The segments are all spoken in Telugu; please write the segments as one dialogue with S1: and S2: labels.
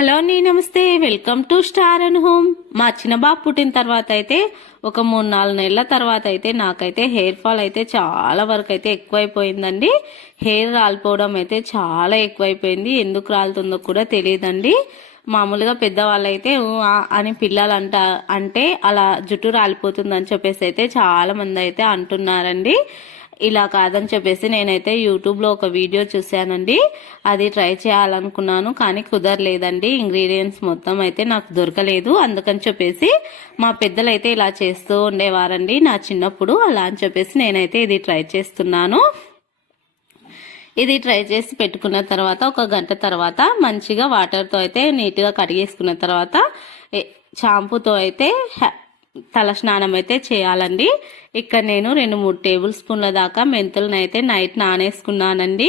S1: హలో అండి నమస్తే. Welcome to star and home. మా చిన్న బాబు పుట్టిన తర్వాత అయితే ఒక మూడు నాలుగు నెలల తర్వాత అయితే నాకైతే హెయిర్ ఫాల్ అయితే చాలా వరకు అయితే ఎక్కువైపోయిందండి. హెయిర్ రాలిపోవడం అయితే చాలా ఎక్కువైపోయింది. ఎందుకు రాలుతుందో కూడా తెలియదండి. మామూలుగా పెద్దవాళ్ళు అయితే అని పిల్లలు అంట అంటే అలా జుట్టు రాలిపోతుందని చెప్పేసి అయితే చాలా మంది అయితే అంటున్నారండి. ఇలా కాదని చెప్పేసి నేనైతే యూట్యూబ్లో ఒక వీడియో చూశానండి. అది ట్రై చేయాలనుకున్నాను కానీ కుదరలేదండి. ఇంగ్రీడియంట్స్ మొత్తం అయితే నాకు దొరకలేదు. అందుకని చెప్పేసి మా పెద్దలైతే ఇలా చేస్తూ ఉండేవారండి. నా చిన్నప్పుడు అలా అని చెప్పేసి నేనైతే ఇది ట్రై చేస్తున్నాను. ఇది ట్రై చేసి పెట్టుకున్న తర్వాత ఒక గంట తర్వాత మంచిగా వాటర్తో అయితే నీట్గా కడిగేసుకున్న తర్వాత ఏ- షాంపూతో అయితే తల స్నానం అయితే చేయాలండి. ఇక్కడ నేను రెండు మూడు టేబుల్ స్పూన్ల దాకా మెంతులను అయితే నైట్ నానేసుకున్నానండి.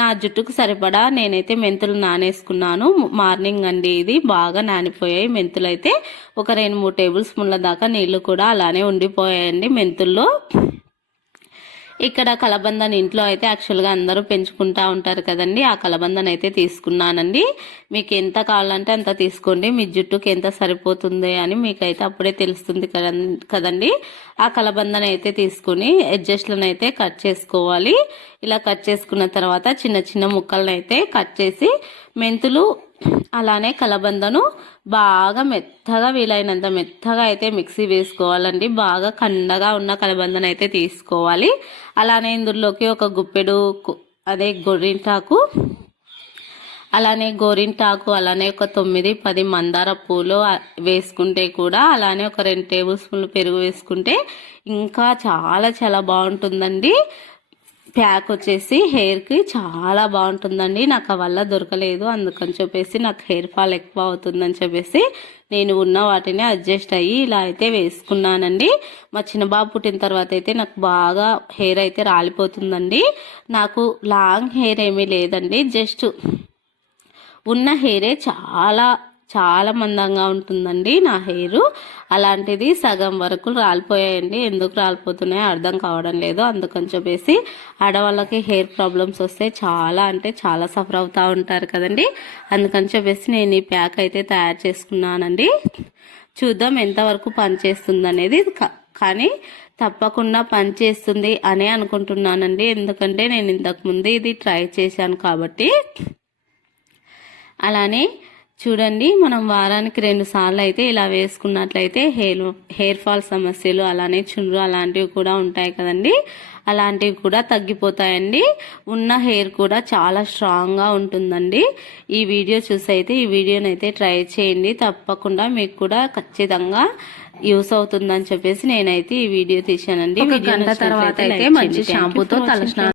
S1: నా జుట్టుకు సరిపడా నేనైతే మెంతులు నానేసుకున్నాను. మార్నింగ్ అండి ఇది. బాగా నానిపోయాయి మెంతులు అయితే ఒక రెండు మూడు టేబుల్ స్పూన్ల దాకా నీళ్ళు కూడా అలానే ఉండిపోయాయండి మెంతుల్లో. ఇక్కడ కలబందన్ ఇంట్లో అయితే యాక్చువల్గా అందరూ పెంచుకుంటా ఉంటారు కదండి. ఆ కలబందన్ అయితే తీసుకున్నానండి. మీకు ఎంత కావాలంటే అంత తీసుకోండి. మీ జుట్టుకి ఎంత సరిపోతుంది అని మీకైతే అప్పుడే తెలుస్తుంది కదండి ఆ కలబందన్ అయితే తీసుకుని అడ్జస్ట్లను అయితే కట్ చేసుకోవాలి. ఇలా కట్ చేసుకున్న తర్వాత చిన్న చిన్న ముక్కలను అయితే కట్ చేసి మెంతులు అలానే కలబందను బాగా మెత్తగా వీలైనంత మెత్తగా అయితే మిక్సీ వేసుకోవాలండి. బాగా కండగా ఉన్న కలబందను అయితే తీసుకోవాలి. అలానే ఇందులోకి ఒక గుప్పెడు అదే గొర్రెంటాకు అలానే గోరింటాకు అలానే ఒక తొమ్మిది పది మందార పూలు వేసుకుంటే కూడా అలానే ఒక రెండు టేబుల్ స్పూన్లు పెరుగు వేసుకుంటే ఇంకా చాలా చాలా బాగుంటుందండి. ప్యాక్ వచ్చేసి హెయిర్కి చాలా బాగుంటుందండి. నాకు వల్ల దొరకలేదు. అందుకని చెప్పేసి నాకు హెయిర్ ఫాల్ ఎక్కువ అవుతుందని చెప్పేసి నేను ఉన్న వాటిని అడ్జస్ట్ అయ్యి ఇలా అయితే వేసుకున్నానండి. మా చిన్న బాబు పుట్టిన తర్వాత అయితే నాకు బాగా హెయిర్ అయితే రాలిపోతుందండి. నాకు లాంగ్ హెయిర్ ఏమీ లేదండి. జస్ట్ ఉన్న హెయిరే చాలా చాలా మందంగా ఉంటుందండి నా హెయిర్. అలాంటిది సగం వరకు రాలిపోయాయండి. ఎందుకు రాలిపోతున్నాయో అర్థం కావడం లేదు. అందుకని చెప్పేసి ఆడవాళ్ళకి హెయిర్ ప్రాబ్లమ్స్ వస్తే చాలా అంటే చాలా సఫర్ అవుతూ ఉంటారు కదండి. అందుకని చెప్పేసి నేను ఈ ప్యాక్ అయితే తయారు చేసుకున్నానండి. చూద్దాం ఎంతవరకు పనిచేస్తుంది అనేది కానీ తప్పకుండా పనిచేస్తుంది అనే అనుకుంటున్నానండి. ఎందుకంటే నేను ఇంతకుముందు ఇది ట్రై చేశాను కాబట్టి. అలానే చూడండి మనం వారానికి రెండు సార్లు అయితే ఇలా వేసుకున్నట్లయితే హెయిర్ హెయిర్ ఫాల్ సమస్యలు అలానే చుండ్రు అలాంటివి కూడా ఉంటాయి కదండి. అలాంటివి కూడా తగ్గిపోతాయండి. ఉన్న హెయిర్ కూడా చాలా స్ట్రాంగ్గా ఉంటుందండి. ఈ వీడియో చూసి అయితే ఈ వీడియోని అయితే ట్రై చేయండి. తప్పకుండా మీకు కూడా ఖచ్చితంగా యూస్ అవుతుందని చెప్పేసి నేనైతే ఈ వీడియో తీశానండి.
S2: తర్వాత అయితే మంచి షాంపూతో
S1: for
S2: తల
S1: watching.
S2: స్నానం